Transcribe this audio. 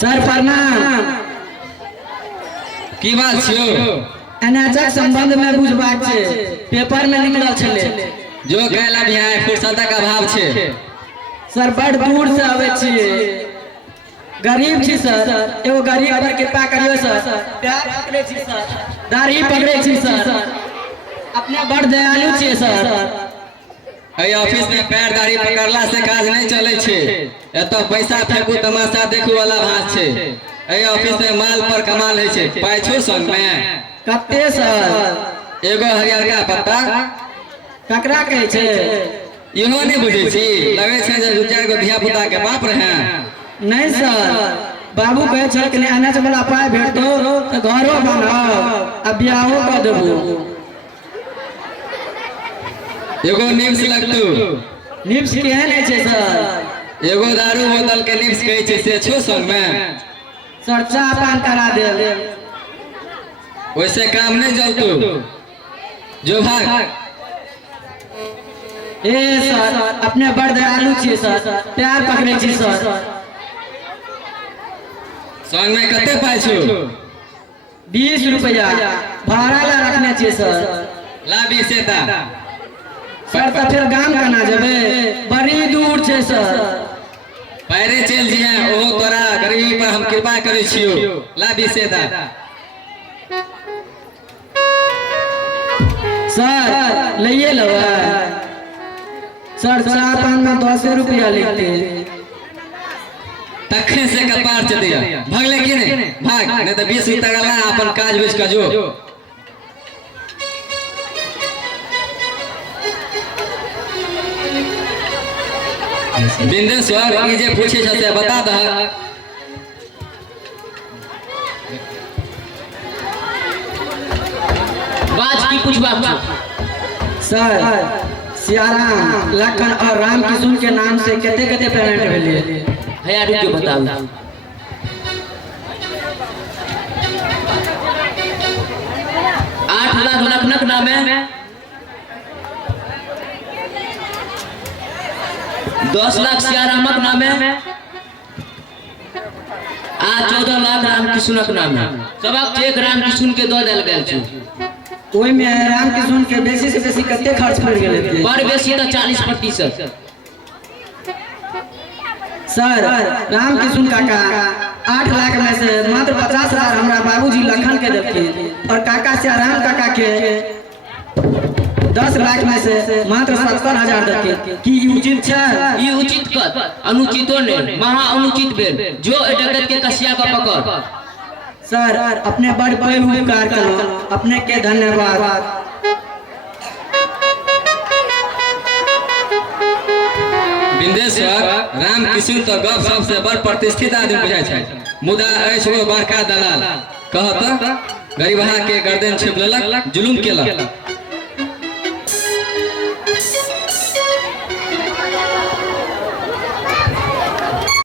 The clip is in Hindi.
सर प्रणाम। की बात छियो? अनाजक संबंध में बुझबाक छै, पेपर में निकलल छले। जो कहला बिहार फुर्सतक अभाव छे। सर बड़ दूर से आवे छिए, गरीब छी सर, एगो गरीब पर कृपा करियो सर। प्यार पकड़े छी सर, दाढ़ी पकड़े छी सर, अपने बड़ दयालु छी सर। एहि ऑफिस में पैर दाढ़ी पकड़ला से काज नहीं चले छे। एतो पैसा फेंकू तमाशा देखू वाला भास छे। एहि ऑफिस में माल पर कमाल है छे। पाई छो संग में कते सर? एगो हरियरका पत्ता ककरा कहे छे? इहो नहीं बुझे छी। लगे छे जे दू चार गो धिया पुता के बाप रहे। नहीं सर, बाबू कहे छे कि अनाज वाला पाई भेटतो तो घरो बनाओ आ बियाहो कर देबो। एगो निप्स लगतू। निप्स केहन है छे सर? एगो दारू बोतल के निप्स कहे छे से छो संग में। सर चाह पान करा दे। वैसे काम नहीं चलतू, जो भाग। ए सर अपने बड़ दयालु छी सर, प्यार पकड़े छी सर। संग में कते पाई छो? 20 रुपया भाड़ा ला रखने छी सर। ला 20 ता सर तो फिर गाम कना जेबे, बड़ी दूर छे सर। पैरे चल जिया, ओ तोरा गरीबी पर हम कृपा करे छियो। ला 20 ता सर लइए लवा। सर चाह पान में 10 रुपया लेते। तखे से कपार चढ़िया भागले की नहीं भाग, नहीं तो 20 रुपया ला अपन काज बेच का जो। बिंदेश्वर ई जे पूछे छे बता द। बाज की कुछ बात सर सियाराम लखन और राम किशुन के नाम से कते कते पेमेंट भेलिए है यार के बताओ। 8 लाख लखनक नाम है, 10 लाख सियारामक नाम है, आ 14 लाख राम किशुनक नाम है। सबक चेक राम किशुन के दो देल गेल छै। ओई में राम किशुन के बेसी से बेसी कते खर्च पड़ गेले थे? बड़ बेसी तो 40%। सर राम किशुन काका 8 लाख में से मात्र 50,000 हमरा बाबूजी लखन के देलके और काका सियाराम काका के 10 लाख में से मात्र 70,000 देलके। की ई उचित छै? ई उचित कत अनुचितो ने, महा अनुचित भेल। जो एडगत के कसिया का पकड़। सर अपने बड़ बड़ उपकार करो, अपने के धन्यवाद। बिंदेश्वर राम किशुन तो गप सबसे बड़ प्रतिष्ठित आदमी बुझाय छै। मुदा ऐसो बड़का दलाल कहत गरीबहा के गर्दन छिप लेलक, जुलुम केलक।